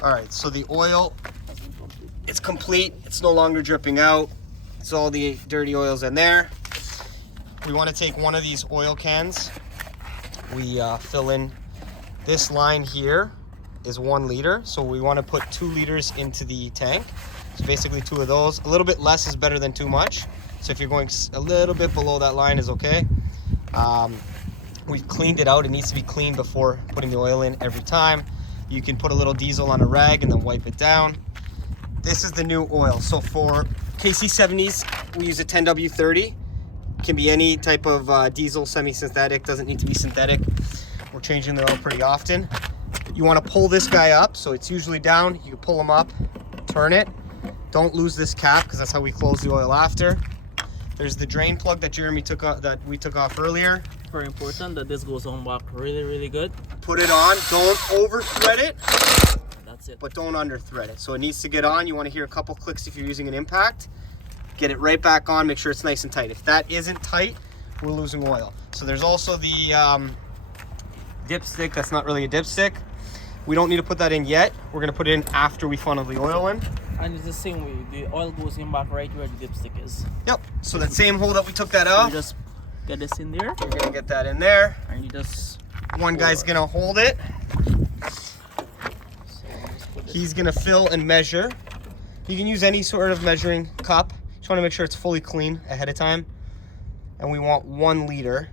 All right, so the oil, it's complete. It's no longer dripping out. It's all the dirty oils in there. We want to take one of these oil cans. We fill in this line here is 1 liter. So we want to put 2 liters into the tank. So basically 2 of those. A little bit less is better than too much. So if you're going a little bit below that line is okay. We've cleaned it out. It needs to be cleaned before putting the oil in every time. You can put a little diesel on a rag and then wipe it down. This is the new oil. So for KC70s, we use a 10W30. Can be any type of diesel, semi-synthetic, doesn't need to be synthetic. We're changing the oil pretty often. You want to pull this guy up, so it's usually down. You can pull him up, turn it. Don't lose this cap because that's how we close the oil after. There's the drain plug that Jeremy took off, that we took off earlier. Very important that this goes on back really good. Put it on, don't over thread it. That's it. But don't under thread it. So it needs to get on. You want to hear a couple clicks if you're using an impact. Get it right back on, make sure it's nice and tight. If that isn't tight, we're losing oil. So there's also the dipstick. That's not really a dipstick. We don't need to put that in yet. We're gonna put it in after we funnel the oil in. And it's the same way, the oil goes in back right where the dipstick is. Yep, so that same hole that we took that So off, you just get this in there. we're gonna get that in there. And you just... One guy's gonna hold it. He's gonna fill and measure. You can use any sort of measuring cup. Just wanna make sure it's fully clean ahead of time. And we want 1 liter,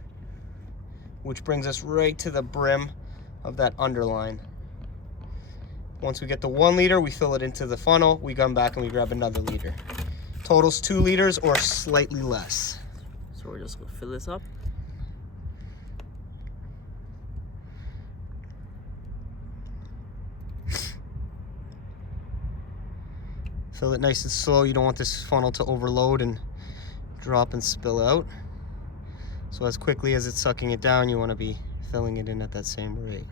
which brings us right to the brim of that underline. Once we get the 1 liter, we fill it into the funnel, we come back and we grab another liter. Total's 2 liters or slightly less. So we're just gonna fill this up. Fill it nice and slow. You don't want this funnel to overload and drop and spill out. So as quickly as it's sucking it down, you want to be filling it in at that same rate.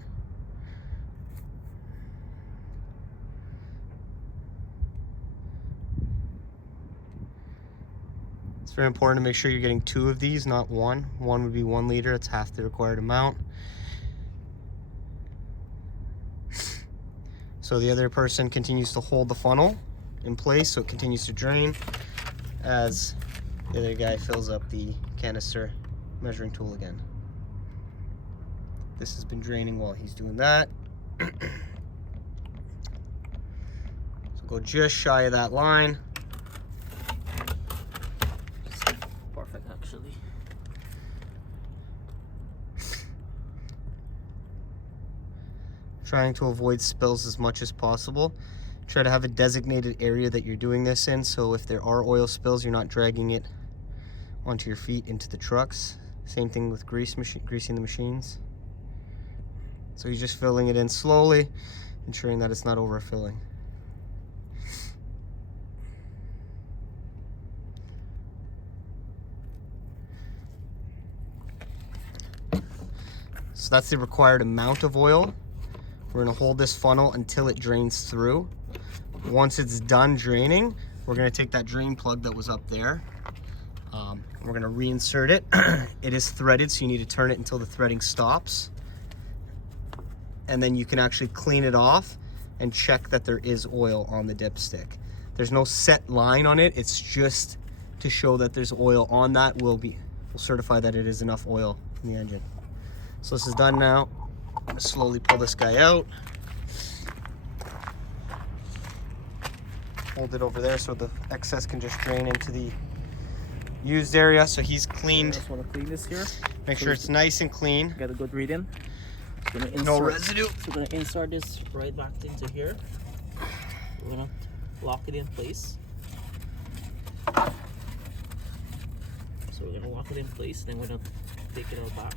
It's very important to make sure you're getting 2 of these, not 1. 1 would be 1 liter. It's half the required amount. So the other person continues to hold the funnel in place so it continues to drain as the other guy fills up the canister measuring tool again. This has been draining while he's doing that. So go just shy of that line. Perfect, actually. Trying to avoid spills as much as possible. Try to have a designated area that you're doing this in, so if there are oil spills, you're not dragging it onto your feet into the trucks. Same thing with greasing the machines. So you're just filling it in slowly, ensuring that it's not overfilling. So that's the required amount of oil. We're gonna hold this funnel until it drains through. Once it's done draining, we're gonna take that drain plug that was up there. We're gonna reinsert it. It is threaded, so you need to turn it until the threading stops. And then you can actually clean it off and check that there is oil on the dipstick. There's no set line on it. It's just to show that there's oil on that. We'll certify that it is enough oil in the engine. So this is done now. I'm gonna slowly pull this guy out. Hold it over there so the excess can just drain into the used area. So he's cleaned. I just want to clean this here. Make sure it's nice and clean. Get a good reading. No residue. So we're gonna insert this right back into here. We're gonna lock it in place. So we're gonna lock it in place, then we're gonna take it out back.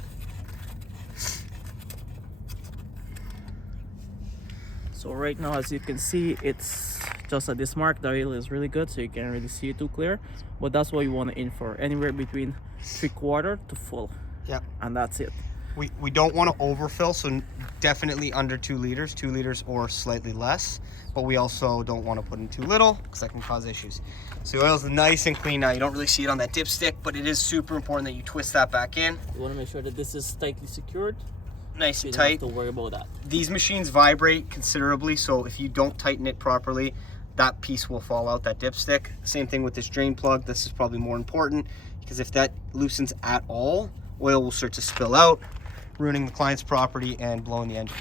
So right now, as you can see, it's just at this mark. The oil is really good, so you can't really see it too clear. But that's what you want to aim for, anywhere between 3/4 to full. Yep. And that's it. We don't want to overfill, so definitely under 2 liters, 2 liters or slightly less. But we also don't want to put in too little because that can cause issues. So the oil's nice and clean now. You don't really see it on that dipstick, but it is super important that you twist that back in. You want to make sure that this is tightly secured. nice So you and don't tight. have to worry about that. These machines vibrate considerably, so if you don't tighten it properly, that piece will fall out, that dipstick. Same thing with this drain plug. This is probably more important because if that loosens at all, oil will start to spill out, ruining the client's property and blowing the engine.